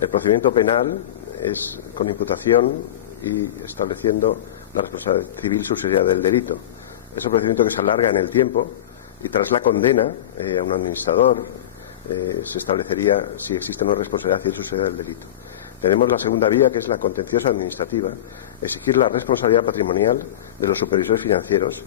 El procedimiento penal es con imputación y estableciendo la responsabilidad civil subsidiaria del delito. Es un procedimiento que se alarga en el tiempo y tras la condena a un administrador se establecería si existe una responsabilidad civil subsidiaria del delito. Tenemos la segunda vía, que es la contenciosa administrativa, exigir la responsabilidad patrimonial de los supervisores financieros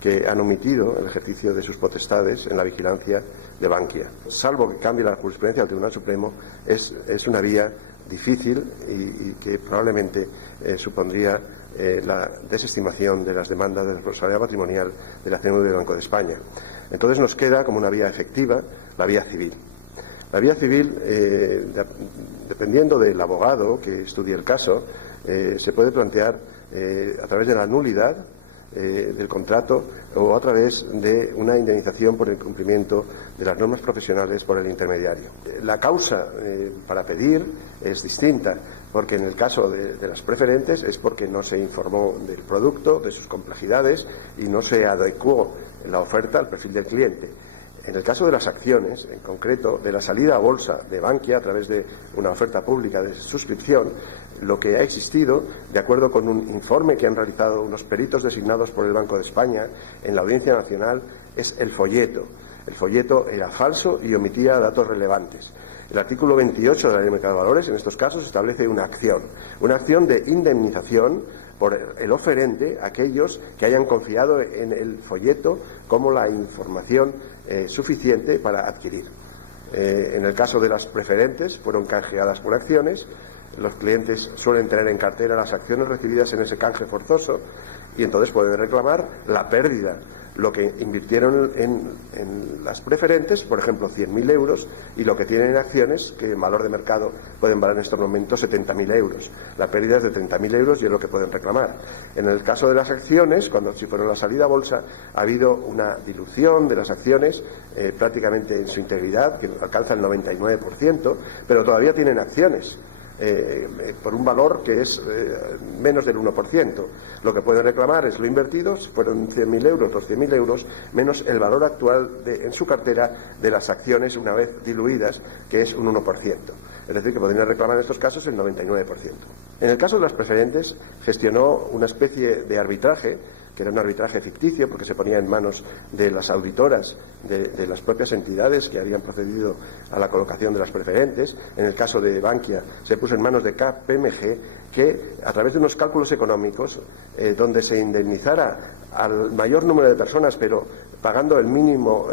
que han omitido el ejercicio de sus potestades en la vigilancia de Bankia. Salvo que cambie la jurisprudencia del Tribunal Supremo, es una vía difícil y que probablemente supondría la desestimación de las demandas de responsabilidad patrimonial de la CNMV y del Banco de España. Entonces nos queda como una vía efectiva la vía civil. La vía civil, dependiendo del abogado que estudie el caso, se puede plantear a través de la nulidad del contrato o a través de una indemnización por el cumplimiento de las normas profesionales por el intermediario. La causa para pedir es distinta, porque en el caso de las preferentes es porque no se informó del producto, de sus complejidades y no se adecuó la oferta al perfil del cliente. En el caso de las acciones, en concreto de la salida a bolsa de Bankia a través de una oferta pública de suscripción, lo que ha existido, de acuerdo con un informe que han realizado unos peritos designados por el Banco de España en la Audiencia Nacional, es el folleto. El folleto era falso y omitía datos relevantes. El artículo 28 de la Ley de Mercado de Valores, en estos casos, establece una acción de indemnización por el oferente a aquellos que hayan confiado en el folleto como la información suficiente para adquirir. En el caso de las preferentes, fueron canjeadas por acciones. Los clientes suelen tener en cartera las acciones recibidas en ese canje forzoso y entonces pueden reclamar la pérdida, lo que invirtieron en las preferentes, por ejemplo 100.000 euros, y lo que tienen en acciones, que en valor de mercado pueden valer en estos momentos 70.000 euros. La pérdida es de 30.000 euros y es lo que pueden reclamar. En el caso de las acciones, cuando si fueron la salida a bolsa, ha habido una dilución de las acciones prácticamente en su integridad, que alcanza el 99%, pero todavía tienen acciones. Por un valor que es menos del 1%. Lo que pueden reclamar es lo invertido, si fueron 100.000 euros, los 100.000 euros, menos el valor actual en su cartera de las acciones una vez diluidas, que es un 1%. Es decir, que podrían reclamar en estos casos el 99%. En el caso de las preferentes, gestionó una especie de arbitraje, que era un arbitraje ficticio porque se ponía en manos de las auditoras de las propias entidades que habían procedido a la colocación de las preferentes. En el caso de Bankia se puso en manos de KPMG, que a través de unos cálculos económicos donde se indemnizara al mayor número de personas pero pagando el mínimo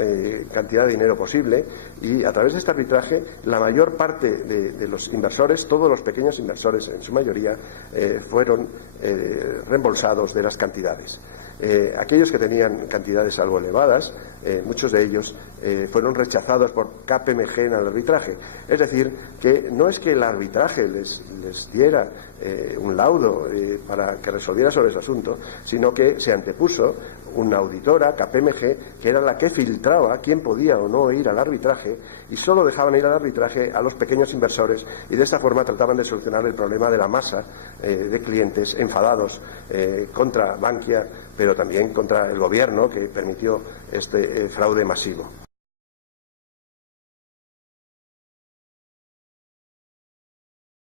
cantidad de dinero posible, y a través de este arbitraje la mayor parte de los inversores, todos los pequeños inversores en su mayoría, fueron reembolsados de las cantidades. Aquellos que tenían cantidades algo elevadas, muchos de ellos fueron rechazados por KPMG en el arbitraje. Es decir, que no es que el arbitraje les diera un laudo para que resolviera sobre ese asunto, sino que se antepuso una auditora, KPMG, que era la que filtraba quién podía o no ir al arbitraje, y solo dejaban ir al arbitraje a los pequeños inversores, y de esta forma trataban de solucionar el problema de la masa de clientes enfadados contra Bankia, pero también contra el gobierno que permitió este fraude masivo.